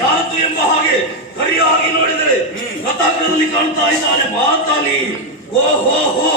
ಯಾರದ್ದು ಎಂಬ ಹಾಗೆ ಸರಿಯಾಗಿ ನೋಡಿದರೆ ರಥಾಗ್ರದಲ್ಲಿ ಕಾಣ್ತಾ ಇದ್ದಾನೆ ಮಾತಾಲಿ. ಓ ಹೋ ಹೋ.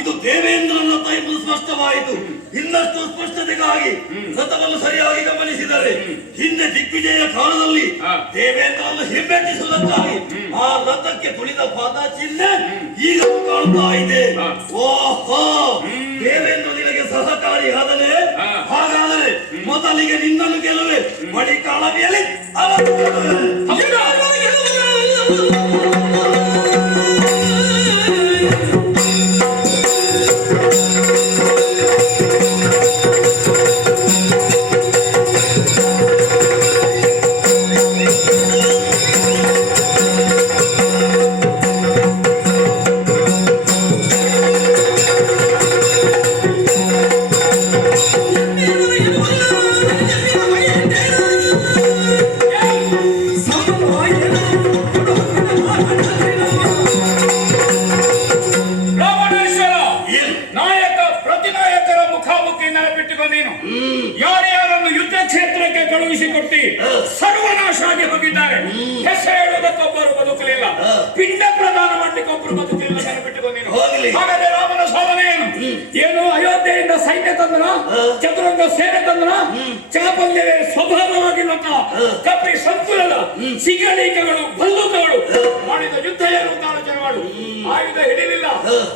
ಇದು ದೇವೇಂದ್ರನ ತೈಪು ಎಂಬುದು ಸ್ಪಷ್ಟವಾಯಿತು. ಇನ್ನಷ್ಟು ಸ್ಪಷ್ಟತೆಗಾಗಿ ರಥವನ್ನು ಸರಿಯಾಗಿ ಗಮನಿಸಿದರೆ ಹಿಂದೆ ದಿಗ್ವಿಜಯ ಕಾಲದಲ್ಲಿ ದೇವೇಂದ್ರನ್ನು ಹಿಮ್ಮೆಟ್ಟಿಸುವುದಕ್ಕಾಗಿ ಆ ರಥಕ್ಕೆ ತುಳಿದ ಪಾದ ಚಿಹ್ನೆ ಈಗ ಕಾಣ್ತಾ ಇದೆ. ಓಹೋ. ದೇವೇಂದ್ರ ನಿನಗೆ ಸಹಕಾರಿಯಾದರೆ ಹಾಗಾದರೆ ಮೊದಲಿಗೆ ನಿನ್ನನ್ನು ಗೆಲ್ಲುವೆ. ಬಳಿ ಕಾಳವಿಯಲ್ಲಿ ಅವನು ಹಾಗಾದ್ರೆ ರಾಮನ ಸಾಧನೆ ಏನು? ಏನು ಅಯೋಧ್ಯೆಯಿಂದ ಸೈನ್ಯ ತಂದನ ಚತುರಂಗ ಸೇನೆ ತಂದನ ಚಾಪಲ್ಯವೇ ಸ್ವಭಾವವಾಗಿರುವಂತ ಕಪ್ಪಿ ಸಂಕುಲದ ಸಿಗಲಿಕೆಗಳು ಬಂದೂಕಗಳು ಮಾಡಿದ ಯುದ್ಧ ಏನು ಅಂತ ಆಲೋಚನೆ ಮಾಡು. ಆಯುಧ ಹಿಡಿಲಿಲ್ಲ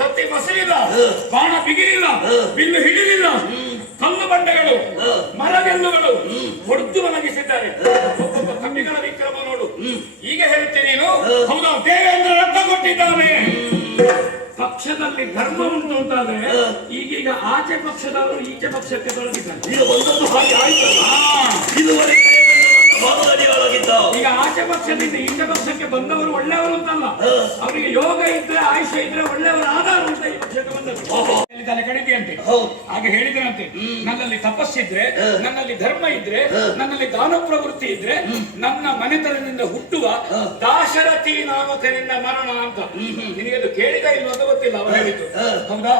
ಕತ್ತಿ ಮಸಲಿಲ್ಲ ಬಾಣ ಬಿಗಿಲಿಲ್ಲ ಬಿಲ್ಲು ಹಿಡಿಲಿಲ್ಲ ಕಲ್ಲು ಬಂಡೆಗಳು ಮರಗೆಲ್ಲುಗಳು ಹೊಡೆದು ಒಣಗಿಸಿದ್ದಾರೆ ಒಬ್ಬೊಬ್ಬ ಕಪ್ಪಿಗಳ ವಿಕ್ರಮ ನೋಡು. ಈಗ ಹೇಳ್ತೀನಿ ನೀನು? ಹೌದಾ ದೇವೇಂದ್ರ ರಕ್ತ ಕೊಟ್ಟಿದ್ದಾನೆ. ಪಕ್ಷದಲ್ಲಿ ಧರ್ಮ ಉಂಟು ಅಂತಾದ್ರೆ ಈಗೀಗ ಆಚೆ ಪಕ್ಷದವರು ಈಚೆ ಪಕ್ಷಕ್ಕೆ ತೊಡಗಿದ್ದಾರೆ. ಇದು ಒಂದೊಂದು ಹಾಗೆ ಆಯ್ತಲ್ಲ? ಇದುವರೆಗೆ ಈಗ ಆಚೆ ಪಕ್ಷದಿಂದ ಈಚೆ ಪಕ್ಷಕ್ಕೆ ಬಂದವರು ಒಳ್ಳೆಯವರು ಅಂತಲ್ಲ. ಅವರಿಗೆ ಯೋಗ ಇದ್ರೆ ಆಯುಷ ಇದ್ರೆ ಒಳ್ಳೆಯವರು ಆಧಾರ ಅಂತ ಈ ಪಕ್ಷಕ್ಕೆ ಬಂದವರು ಇಲ್ಲಿ ತಲೆ. ಹಾಗೆ ಹೇಳಿದ್ರಂತೆ. ನನ್ನಲ್ಲಿ ತಪಸ್ಸಿದ್ರೆ ನನ್ನಲ್ಲಿ ಧರ್ಮ ಇದ್ರೆ ನನ್ನಲ್ಲಿ ದಾನ ಪ್ರವೃತ್ತಿ ಇದ್ರೆ ನನ್ನ ಮನೆತನದಿಂದ ಹುಟ್ಟುವ ದಾಶರಥಿ ನಾಮಕರಿಂದ ಮರಣ ಅಂತ. ನಿನಗೆ ಅದು ಕೇಳಿದ ಇಲ್ವ ಅಂತ ಗೊತ್ತಿಲ್ಲ ಅವರು ಹೇಳಿದ್ದು. ಹೌದಾ?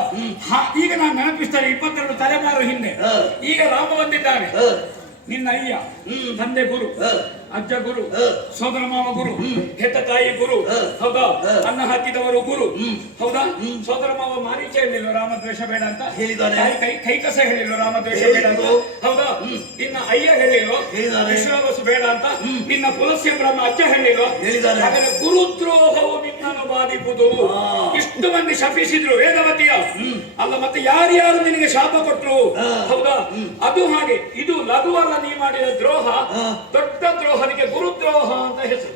ಈಗ ನಾನು ನೆನಪಿಸ್ತಾರೆ ಇಪ್ಪತ್ತೆರಡು ತಲೆಮಾರು ಹಿಂದೆ. ಈಗ ರಾಮ ಬಂದಿದ್ದಾನೆ. ನಿನ್ನ ಅಯ್ಯ ತಂದೆ ಗುರು ಅಜ್ಜ ಗುರು ಸೋದರ ಮಾವ ಗುರು ಹೆತ್ತ ತಾಯಿ ಗುರು ಹೌದಾ? ಅನ್ನ ಹಾಕಿದವರು ಗುರು. ಹೌದಾ? ಸೋದರ ಮಾವ ಮಾರೀಚ ರಾಮ ದ್ವೇಷ ಬೇಡ ಅಂತ? ಹೇಳಿದ್ದಾರೆ ಕೈ ಕೈ ಕೈಕಸ ರಾಮ ರಾಮದ್ವೇಷ ಬೇಡ ಅಂತ. ಹೌದಾ? ನಿನ್ನ ಅಯ್ಯ ಹೇಳಿಲ್ಲೋ ವಿಶ್ವಾಸ ಬೇಡ ಅಂತ? ನಿನ್ನ ಪುಲಸ್ಯ ಬ್ರಹ್ಮ ಅಜ್ಜ ಹೇಳಿಲ್ಲೋ ಹೇಳಿದ್ದಾರೆ. ಹಾಗಾದ್ರೆ ಗುರುದ್ರೋಹವು ನಿನ್ನನ್ನು ಬಾಧಿಪುದು. ಇಷ್ಟು ಮಂದಿ ಶಪಿಸಿದ್ರು ವೇದವತಿಯ. ಅಲ್ಲ ಮತ್ತೆ ಯಾರ್ಯಾರು ನಿನಗೆ ಶಾಪ ಕೊಟ್ರು? ಹೌದಾ? ಅದು ಹಾಗೆ. ಇದು ಲಘು ಅಲ್ಲ ನೀ ಮಾಡಿದ ದ್ರೋಹ ದೊಡ್ಡ ದ್ರೋಹನಿಗೆ ಗುರುದ್ರೋಹ ಅಂತ ಹೆಸರು.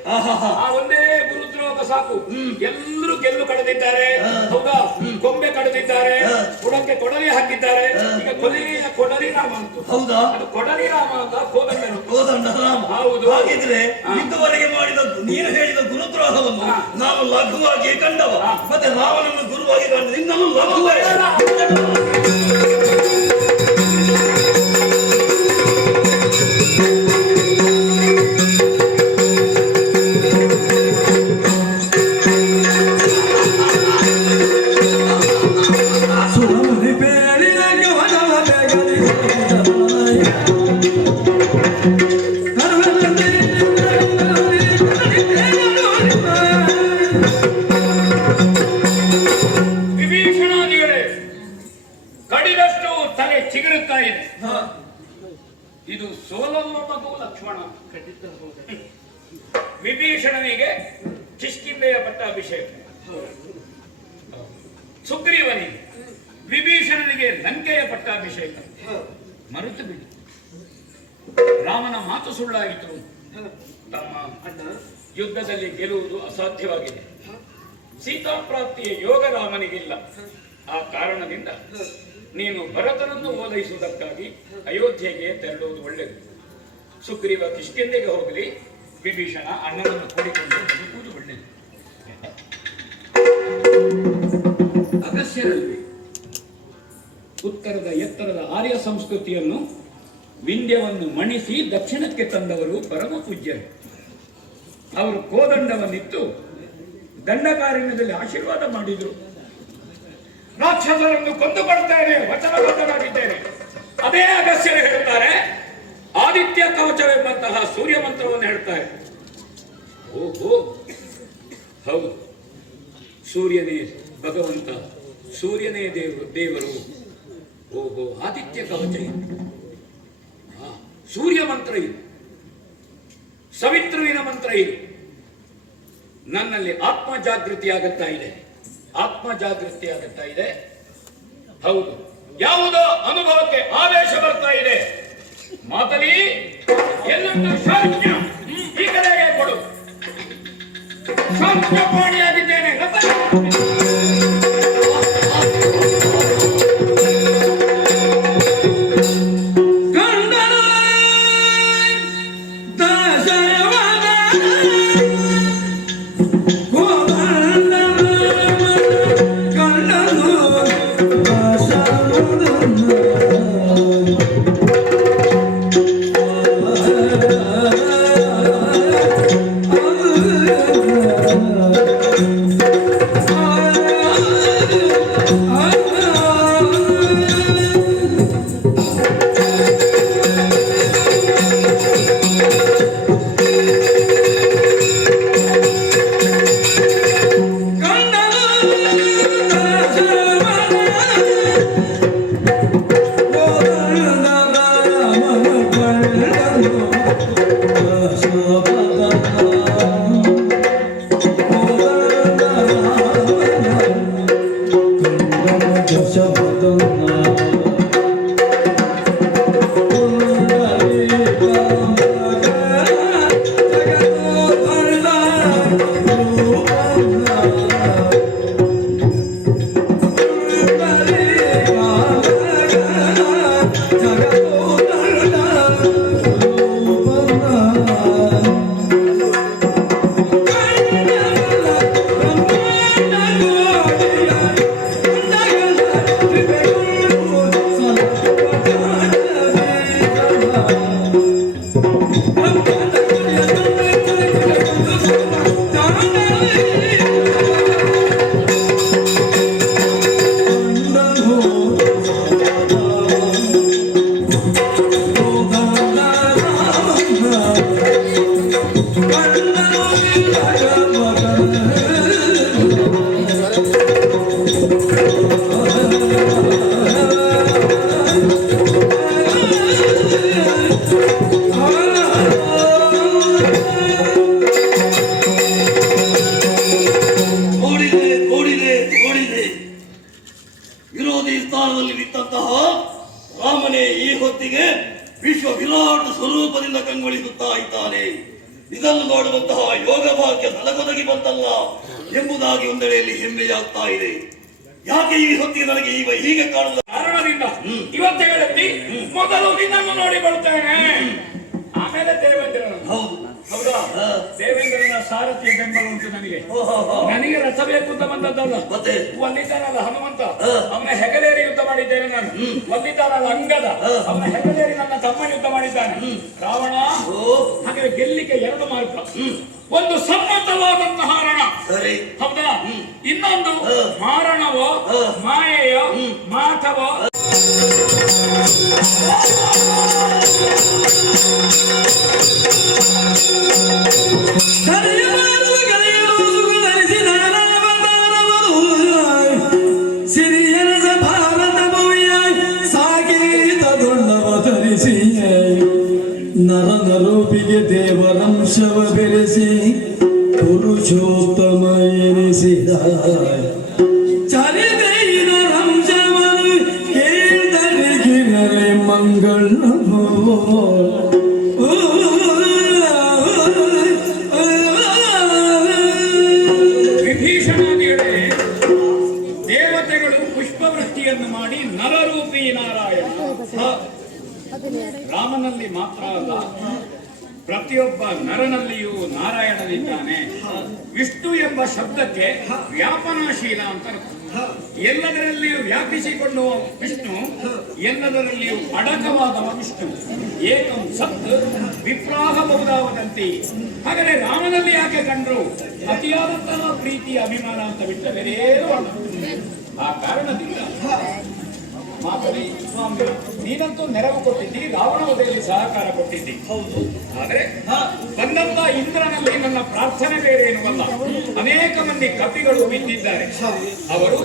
ಆ ಒಂದೇ ಗುರುದ್ರೋಹ ಸಾಕು. ಎಲ್ಲರೂ ಗೆಲ್ಲು ಕಳೆದಿದ್ದಾರೆ ಹೌದಾ? ಕೊಂಬೆ ಕಳೆದಿದ್ದಾರೆ ಬುಡಕ್ಕೆ ಕೊಡಲಿ ಹಾಕಿದ್ದಾರೆ. ಈಗ ಕೊನೆಯ ಕೊಡಲಿ ರಾಮ ಅಂತ. ಹೌದಾ? ಅದು ಕೊಡಲಿ ರಾಮ ಅಂತ ಕೋದಂಡನು ಕೋದಂಡ ರಾಮ. ಹೌದು. ಹಾಗಿದ್ರೆ ಇದುವರೆಗೆ ಮಾಡಿದ ನೀನು ಹೇಳಿದ ಗುರುದ್ರೋಹವನ್ನು ನಾವು ಲಘುವಾಗಿ ಕಂಡವ. ಮತ್ತೆ ರಾಮನನ್ನು ಗುರುವಾಗಿ ಕಂಡ ನಿನ್ನನ್ನು ಲಘುವಾಗಿ ವಿಭೀಷಣನಿಗೆ ಲಂಕೆಯ ಪಟ್ಟಾಭಿಷೇಕ. ಮರೆತು ಬಿಡಿ. ರಾಮನ ಮಾತು ಸುಳ್ಳಾಯಿತು ಯುದ್ಧದಲ್ಲಿ ಗೆಲ್ಲುವುದು ಅಸಾಧ್ಯವಾಗಿದೆ. ಸೀತಾಪ್ರಾಪ್ತಿಯ ಯೋಗ ರಾಮನಿಗಿಲ್ಲ. ಆ ಕಾರಣದಿಂದ ನೀನು ಭರತನನ್ನು ಓದೈಸುವುದಕ್ಕಾಗಿ ಅಯೋಧ್ಯೆಗೆ ತೆರಳುವುದು ಒಳ್ಳೆಯದು ಸುಗ್ರೀವ ಕಿಷ್ಕಿಂದೆಗೆ ಹೋಗಲಿ, ವಿಭೀಷಣ ಅಣ್ಣನನ್ನು ಕೂಡಿಕೊಂಡು ಬದುಕುವುದು ಒಳ್ಳೆಯದು ಅಗಸ್ಯರಲ್ಲಿ ಉತ್ತರದ, ಎತ್ತರದ ಆರ್ಯ ಸಂಸ್ಕೃತಿಯನ್ನು ವಿಂಧ್ಯವನ್ನು ಮಣಿಸಿ ದಕ್ಷಿಣಕ್ಕೆ ತಂದವರು ಪರಮ ಪೂಜ್ಯರು ಅವರು ಕೋದಂಡವನ್ನಿತ್ತು ದಂಡಕಾರಣ್ಯದಲ್ಲಿ ಆಶೀರ್ವಾದ ಮಾಡಿದರು. ರಾಕ್ಷಸರನ್ನು ಕೊಂದು ಕೊಡ್ತೇನೆ ವಚನಬದ್ಧರಾಗಿದ್ದೇನೆ ಅದೇ ಅಗಸ್ಯರು ಹೇಳ್ತಾರೆ, ಆದಿತ್ಯ ಕವಚವೆಂಬಂತಹ ಸೂರ್ಯ ಮಂತ್ರವನ್ನು ಹೇಳ್ತಾರೆ. ಓಹೋ! ಹೌದು. ಸೂರ್ಯನೇ ಭಗವಂತ, ಸೂರ್ಯನೇ ದೇವರು ದೇವರು. ಓಹೋ ಆದಿತ್ಯ ಕವಚ ಆ, ಸೂರ್ಯ ಮಂತ್ರ ಇದು. ಸವಿತ್ರುವಿನ ಮಂತ್ರ ಇದು. ನನ್ನಲ್ಲಿ ಆತ್ಮ ಜಾಗೃತಿ ಆಗುತ್ತಾ ಇದೆ. ಆತ್ಮ ಜಾಗೃತಿ ಆಗುತ್ತಾ ಇದೆ. ಹೌದು. ಯಾವುದೋ ಅನುಭವಕ್ಕೆ ಆವೇಶ ಬರ್ತಾ ಇದೆ. ಮಾತಲಿ ಎಲ್ಲೊಂದು ಶಾಂತ್ಯ ಈ ಕಡೆಗೆ ಕೊಡು. ಶಾಂತ್ಯ ಪಾಣಿಯಾಗಿದ್ದೇನೆ. ಯಾಕೆ ಈ ಹೊತ್ತಿಗೆ ನನಗೆ ಈಗ ಹೀಗೆ ಕಾಣುವುದು ಕಾರಣದಿಂದ ಇವತ್ತೇ ಹೇಳುತ್ತಿ ಮೊದಲು ನಿನ್ನನ್ನು ನೋಡಿ ಬರುತ್ತೇನೆ. ಆಮೇಲೆ ದೇವೇಂದ್ರನ ಹೌದು. ಹೌದಾ? ದೇವೇಂದ್ರನ ಸಾರಥಿಯ ಬೆಂಬಲ ಉಂಟು ನನಗೆ. ಓಹೋ, ನನಗೆ ರಥ ಬೇಕು ಅಂತ ಬಂದದ್ದಲ್ಲ? ಒಲ್ಲಿದ್ದಾನಲ್ಲ ಹನುಮಂತ. ಅಮ್ಮ ಅವನ ಹೆಗಲೇರಿ ಯುದ್ಧ ಮಾಡಿದ್ದೇನೆ ನಾನು. ಒಲ್ಲಿದ್ದಾನಲ್ಲ ಅಂಗದ. ಅವನ ಹೆಗಲೇರಿ ನನ್ನ ತಮ್ಮ ಯುದ್ಧ ಮಾಡಿದ್ದಾನೆ. ರಾವಣ ಓ. ಹಾಗೆ ಗೆಲ್ಲಿಕ್ಕೆ ಎರಡು ಮಾರ್ಗ ಒಂದು ಸಮ್ಮತವಾದಂತಹ ರಣ ಸರಿ. ಹೌದಾ? ಇನ್ನೊಂದು ಮಾರಣವ. ಮಾಯೆಯೋ ಮಾಠವೋ ಸಿರಿಯನಸ ಭಾರತ ಭವ್ಯ ಸಾಗೀತಗೊಳ್ಳವ ಧರಿಸಿ ನರನ ರೂಪಿಗೆ ದೇವರಂಶವ ಬೆರೆಸಿ ಪುರುಷೋತ್ತಮ ಎನಿಸಿದ ರಾಮನಲ್ಲಿ ಮಾತ್ರ ಅಲ್ಲ, ಪ್ರತಿಯೊಬ್ಬ ನರನಲ್ಲಿಯೂ ನಾರಾಯಣನಿದ್ದಾನೆ. ವಿಷ್ಣು ಎಂಬ ಶಬ್ದಕ್ಕೆ ವ್ಯಾಪನಾಶೀಲ ಅಂತ. ಎಲ್ಲದರಲ್ಲಿಯೂ ವ್ಯಾಪಿಸಿಕೊಂಡು ವಿಷ್ಣು, ಎಲ್ಲದರಲ್ಲಿಯೂ ಅಡಕವಾದವ ವಿಷ್ಣು. ಏಕಂ ಸತ್, ವಿಪ್ರಾಹ ಬಹುದಾವದಂತಿ. ಹಾಗಾದ್ರೆ ರಾಮನಲ್ಲಿ ಯಾಕೆ ಕಂಡ್ರು? ಅತಿಯಾದಂತಹ ಪ್ರೀತಿ ಅಭಿಮಾನ ಅಂತ ಬಿಟ್ಟ ಅಲ್ಲ. ಆ ಕಾರಣದಿಂದ ಮಾತಲಿ ಸ್ವಾಮಿ ನೀನಂತೂ ನೆರವು ಕೊಟ್ಟಿದ್ದಿ ರಾವಣ ವಧೆಯಲ್ಲಿ ಸಹಕಾರ ಕೊಟ್ಟಿದ್ದಿ. ಹೌದು. ಆದ್ರೆ ಬಂದಂತ ಇಂದ್ರನಲ್ಲಿ ನನ್ನ ಪ್ರಾರ್ಥನೆ ಬೇರೆ ಎನ್ನುವಲ್ಲ. ಅನೇಕ ಮಂದಿ ಕಪಿಗಳು ಬಿದ್ದಿದ್ದಾರೆ ಅವರು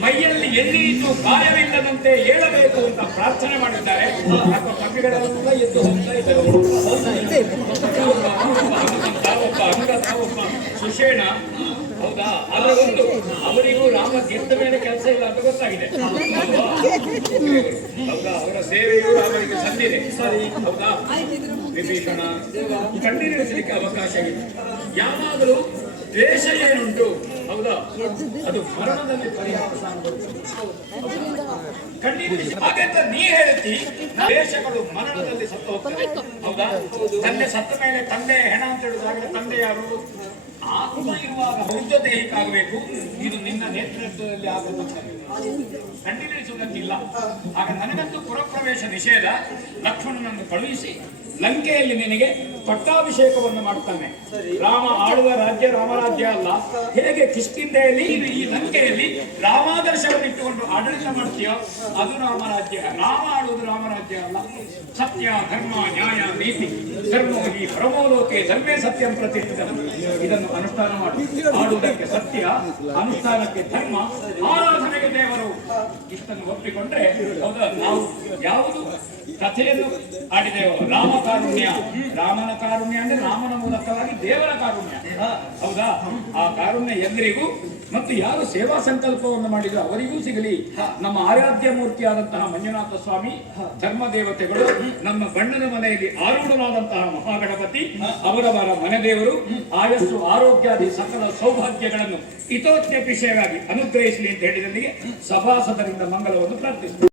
ಮೈಯಲ್ಲಿ ಎಲ್ಲಿಯಿತು ಗಾಯವಿಲ್ಲದಂತೆ ಏಳಬೇಕು ಅಂತ ಪ್ರಾರ್ಥನೆ ಮಾಡಿದ್ದಾರೆ. ಅಥವಾ ಕಪಿಗಳೆಲ್ಲ ಎದ್ದು ಹೋಗ್ತಾ ಇದ್ದಾರೆ. ಒಬ್ಬ ಅಂಗದ ಒಬ್ಬ ಸುಷೇಣ ಹೌದಾ? ಒಂದು ಅವರಿಗೂ ರಾಮ ಗೆದ್ದ ಮೇಲೆ ಕೆಲಸ ಇಲ್ಲ ಅಂತ ಗೊತ್ತಾಗಿದೆ. ಹೌದಾ? ಅವರ ಸೇವೆಯು ರಾಮನಿಗೆ ಸಂದಿದೆ. ಹೌದಾ? ವಿಭೀಷಣ ಕಣ್ಣೀರಿಳಿಸಲಿಕ್ಕೆ ಅವಕಾಶ ಇದೆ ಯಾವಾಗಲೂ ದ್ವೇಷ ಏನುಂಟು? ಹೌದಾ? ಅದು ಮರಣದಲ್ಲಿ ಪರಿಹಾರ ಖಂಡಿತ ಹಾಗಂತ ನೀ ಹೇಳ್ತಿ ದ್ವೇಷಗಳು ಮರಣದಲ್ಲಿ ಸತ್ತು ಹೋಗ್ತದೆ ಹೌದಾ? ತಂದೆ ಸತ್ತ ಮೇಲೆ ತಂದೆ ಹೆಣ ಅಂತ ಹೇಳಿದಾಗ ತಂದೆ ಯಾರು? ಆತ್ಮ ಇರುವಾಗ ದೇಹಿಕಾಗಬೇಕು ಇದು ನಿನ್ನ ನೇತೃತ್ವದಲ್ಲಿ ಆಗಬೇಕು ಕಣ್ಣಿಳಿಸುವುದಕ್ಕಿಲ್ಲ ಆಗ ನನಗಂತೂ ಪುರಪ್ರವೇಶ ನಿಷೇಧ. ಲಕ್ಷ್ಮಣನನ್ನು ಕಳುಹಿಸಿ ಲಂಕೆಯಲ್ಲಿ ನಿನಗೆ ಪಟ್ಟಾಭಿಷೇಕವನ್ನು ಮಾಡ್ತಾನೆ ರಾಮ ಆಳುವ ರಾಜ್ಯ ರಾಮರಾಜ್ಯ ಅಲ್ಲ. ಹೇಗೆ ಕಿಷ್ಕಿಂದೆಯಲ್ಲಿ ಈ ಲಂಕೆಯಲ್ಲಿ ರಾಮಾದರ್ಶವನ್ನು ಇಟ್ಟುಕೊಂಡು ಆಡಳಿತ ಮಾಡ್ತೀಯೋ ಅದು ರಾಮರಾಜ್ಯ. ರಾಮ ಆಳುವುದು ರಾಮರಾಜ್ಯ ಅಲ್ಲ ಸತ್ಯ, ಧರ್ಮ, ನ್ಯಾಯ, ನೀತಿ ಧರ್ಮ ಈ ಪರಮೋಲೋಕೆ, ಧರ್ಮೇ ಸತ್ಯಂ ಪ್ರತಿಷ್ಠಿತ. ಇದನ್ನು ಅನುಷ್ಠಾನ ಮಾಡಿ. ಆಡುವುದಕ್ಕೆ ಸತ್ಯ, ಅನುಷ್ಠಾನಕ್ಕೆ ಧರ್ಮ, ಆರಾಧನೆಗೆ ದೇವರು. ಇಷ್ಟನ್ನು ಒಪ್ಪಿಕೊಂಡ್ರೆ ಹೌದಾ? ನಾವು ಯಾವುದು? ಕಥೆಯನ್ನು ಆಡಿದೆವು. ರಾಮ ಕಾರುಣ್ಯ. ರಾಮನ ಕಾರುಣ್ಯ ಅಂದ್ರೆ ರಾಮನ ಮೂಲಕವಾಗಿ ದೇವರ ಕಾರುಣ್ಯ. ಹೌದಾ? ಆ ಕಾರುಣ್ಯ ಎಲ್ಲರಿಗೂ ಮತ್ತು ಯಾರು ಸೇವಾ ಸಂಕಲ್ಪವನ್ನು ಮಾಡಿದ್ರು ಅವರಿಗೂ ಸಿಗಲಿ. ನಮ್ಮ ಆರಾಧ್ಯ ಮೂರ್ತಿಯಾದಂತಹ ಮಂಜುನಾಥ ಸ್ವಾಮಿ ಧರ್ಮ ದೇವತೆಗಳು ನಮ್ಮ ಬಣ್ಣದ ಮನೆಯಲ್ಲಿ ಆರೂಢನಾದಂತಹ ಮಹಾಗಣಪತಿ ಅವರವರ ಮನೆ ದೇವರು ಆಯಸ್ಸು ಆರೋಗ್ಯಾದಿ ಸಕಲ ಸೌಭಾಗ್ಯಗಳನ್ನು ಇತೋತ್ಯಪಿಷಯವಾಗಿ ಅನುಗ್ರಹಿಸಲಿ ಅಂತ ಸಭಾ ಸಭಾಸದರಿಂದ ಮಂಗಲವನ್ನು ಪ್ರಾರ್ಥಿಸಿದರು